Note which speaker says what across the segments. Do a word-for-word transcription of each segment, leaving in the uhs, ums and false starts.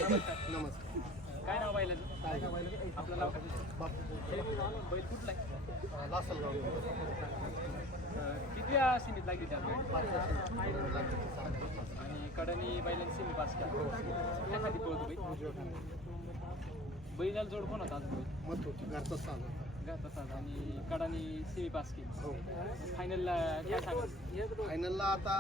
Speaker 1: नमस्कार.
Speaker 2: काय नाव बैलाचं? आपलं नाव काय? बैल कुठला आहे?
Speaker 1: लासलगाव.
Speaker 2: किती सीमित लागली त्या आणि कडनी बैलांची सीमी पास केला एखादी पळतो बैल बैलाला जोड कोण होता आज बैल
Speaker 1: मत होती घरचा साधा
Speaker 2: घातला साधा आणि कडानी सीमी पास केली.
Speaker 1: हो.
Speaker 2: फायनलला काय सांगा?
Speaker 1: फायनलला आता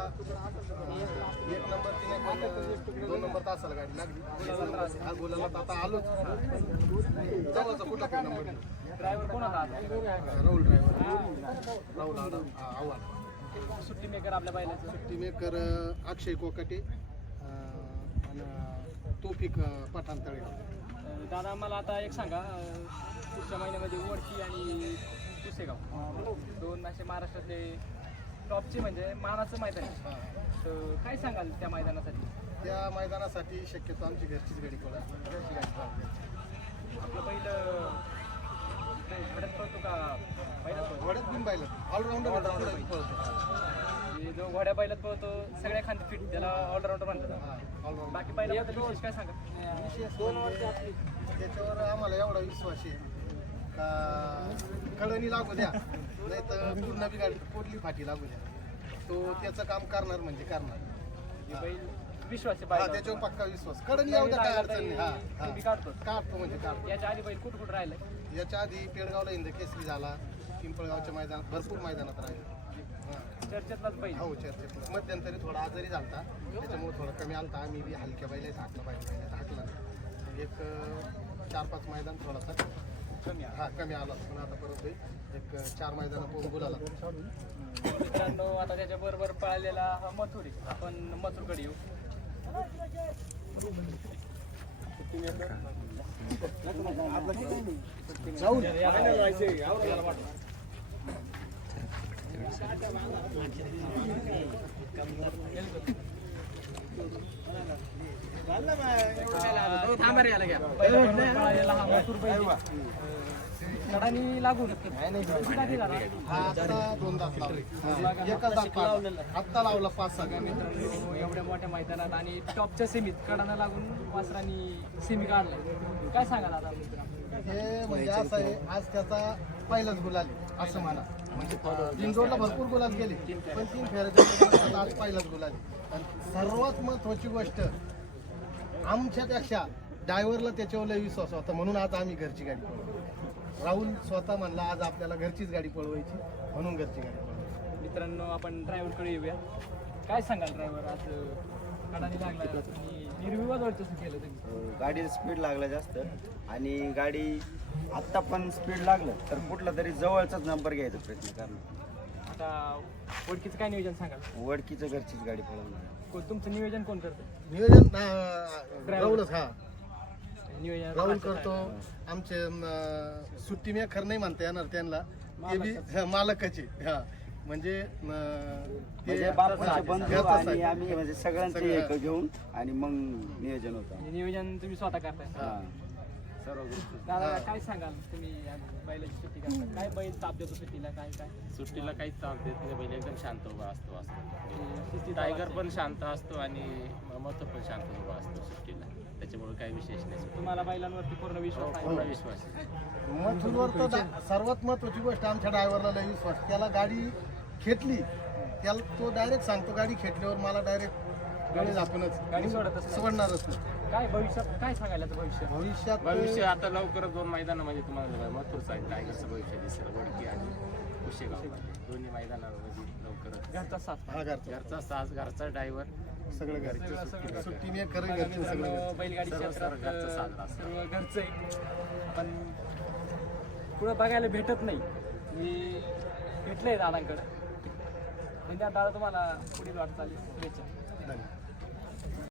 Speaker 1: एक नंबर तिने पण दोन नंबर तासाला गाडी लागली. हा गोलाला तर आता आलोच जवळचा कुठला काही नंबर
Speaker 2: ड्रायव्हर कोण होता आज?
Speaker 1: राहुल ड्रायव्हर राहुल आडा आव्हान.
Speaker 2: सुट्टी मेकर आपल्या बैलाचं
Speaker 1: सुट्टी मेकर अक्षय कोकाटे आणि तोफिक पठाण तळेगाव.
Speaker 2: दादा मला आता एक सांगा, अं, पुढच्या महिन्यामध्ये वडकी आणि पुसेगाव दोन असे महाराष्ट्रातले टॉपचे म्हणजे मानाचं मैदान आहे. तर काय सांगाल त्या मैदानासाठी?
Speaker 1: त्या मैदानासाठी शक्यतो आमची घरचीच गाडी पळा घरची गाडी पळा.
Speaker 2: आपलं पहिलं घडत पळतो का पहिला पळतो?
Speaker 1: वड्यात बिन पाहिलं ऑलराऊंडर पळतो.
Speaker 2: म्हणजे जो घोड्या बैलात पळतो सगळ्या खांदी फिट त्याला ऑलराऊंडर म्हणतात.
Speaker 1: ऑलराऊंडर
Speaker 2: बाकी पहिला विशेष काय सांगा?
Speaker 1: विशेष म्हणजे त्याच्यावर आम्हाला एवढा विश्वास आहे का कडणी लागू द्या नाही तर पूर्ण बी गाडी पोटली फाटी लागू द्या, तो त्याचं काम करणार म्हणजे करणार.
Speaker 2: म्हणजे बैल विश्वास आहे
Speaker 1: हा
Speaker 2: बैलावर.
Speaker 1: त्याच्यावर पक्का विश्वास. कडणी येऊ द्या काय अडचण नाही. हा हा
Speaker 2: तुम्ही काढतो
Speaker 1: काढतो म्हणजे काढतो.
Speaker 2: याच्या आधी बैल कुठं कुठं राहिलं?
Speaker 1: याच्या आधी पेडगावला इंद केसरी झाला, पिंपळगावच्या मैदानात भरपूर मैदानात राहिले.
Speaker 2: चर्चेतलाच बैल.
Speaker 1: हो चर्चेत मध्यंतरी थोडा आजारी झालता त्याच्यामुळे थोडं कमी आलता. आम्ही बी हलक्या बैलाच हाकला पाहिजे बैलाच हाकला एक चार पाच मैदान थोडासा
Speaker 2: कमी
Speaker 1: हा कमी आला पण आता परत एक चार मैदान पोहून बोलाला.
Speaker 2: मित्रांनो आता त्याच्याबरोबर पळालेला हा मथुरी. आपण मथुरकडे येऊ. कडानी लागू
Speaker 1: आता दोन दात लावले एकच दात लावलेला आत्ता लावला पाच सहा.
Speaker 2: मित्रांनो एवढ्या मोठ्या मैदानात आणि टॉपच्या सेमीत कडाना लागून वासरांनी सेमी काढलाय. काय सांगाल आता?
Speaker 1: हे म्हणजे असं आहे आज त्याचा पहिलाच गुलाल आहे असं म्हणा. म्हणजे तीन रोडला भरपूर गुलाल केले पण तीन फेऱ्याच्या आज पहिलाच गुलाल आहे. आणि सर्वात महत्वाची गोष्ट आमच्यापेक्षा ड्रायव्हरला त्याच्यावर लय विश्वास होता म्हणून आज आम्ही घरची गाडी पळवली. राहुल स्वतः म्हणला आज आपल्याला घरचीच गाडी पळवायची म्हणून घरची गाडी पळवली.
Speaker 2: मित्रांनो आपण ड्रायव्हरकडे येऊया. काय सांगाल ड्रायव्हर आज कडानी लागला आणि निर्विवाद वाटतं केलं तुम्ही?
Speaker 3: गाडीचं स्पीड लागलं जास्त आणि गाडी आत्ता पण स्पीड लागलं तर कुठला तरी जवळचाच नंबर घ्यायचा प्रयत्न करणार.
Speaker 2: आता ओळखीचं काय नियोजन सांगाल?
Speaker 3: वडकीचं घरचीच गाडी पळवणार.
Speaker 2: कोण तुमचं नियोजन कोण करतं?
Speaker 1: नियोजन अं, राहुलच हा
Speaker 2: नियोजन
Speaker 1: राहुल करतो. आमचे अं, सुट्टी मेकर नाही म्हणता येणार त्यांना ते बी हा, मालकाचे हा म्हणजे अं, ते
Speaker 3: म्हणजे बापाचे बंधू
Speaker 1: घरचाच
Speaker 3: आणि
Speaker 1: आहे.
Speaker 3: आम्ही म्हणजे सगळ्यांचे
Speaker 1: सगळं.
Speaker 3: एक घेऊन आणि मग नियोजन होतं.
Speaker 2: म्हणजे नियोजन तुम्ही स्वतः करताय.
Speaker 3: हा. सर्व गोष्टी
Speaker 2: दादा काय सांगाल तुम्ही आज बैलाची सुट्टी करता? काय बैल ताप देतो सुट्टीला? काय काय
Speaker 4: सुट्टीला काहीच ताप देत नाही. बैल एकदम शांत उभा असतो असतो
Speaker 2: शिस्तीत
Speaker 4: टायगर
Speaker 2: आवाज
Speaker 4: पण शांत असतो आणि मथुर पण शांत उभा असतो सुट्टीला. त्याच्यामुळे काही विशेष नाही.
Speaker 2: तुम्हाला बैलांवरती पूर्ण विश्वास आहे?
Speaker 4: पूर्ण विश्वास आहे.
Speaker 1: मथुरवर तर डा- सर्वात महत्वाची गोष्ट आमच्या ड्रायव्हरला लय विश्वास. त्याला गाडी खेटली त्याला तो डायरेक्ट सांगतो गाडी खेटल्यावर मला डायरेक्ट गाडी झाकूनच
Speaker 2: गाडी सोडतच नाही.
Speaker 1: सोडणारच नाही.
Speaker 2: काय भविष्यात काय सांगायला भविष्य?
Speaker 1: भविष्यात
Speaker 4: भविष्य आता लवकरच दोन मैदानामध्ये तुम्हाला मथुरचं आहे टायगरचं भविष्य दिसेल. वडकी आणि कुशेगाव दोन्ही मैदानामध्ये लवकरच
Speaker 2: घरचा साथ.
Speaker 1: हा घरचा
Speaker 4: घरचा सास घरचा ड्रायव्हर
Speaker 1: सगळं
Speaker 2: सगळं-
Speaker 1: घरचं
Speaker 2: सगळं.
Speaker 1: सुट्टी मी खरं घरचं सगळं घरचं.
Speaker 2: बैलगाडी
Speaker 4: सर्व-
Speaker 2: क्षेत्रात
Speaker 4: सर्व घरचं साधन असतं.
Speaker 2: सर्व घरचं आहे पण पुढं बघायला भेटत नाही. मी भेटलंय दादांकडं. म्हणजे दादा तुम्हाला पुढील वाटचाली शुभेच्छा.
Speaker 1: धन्यवाद.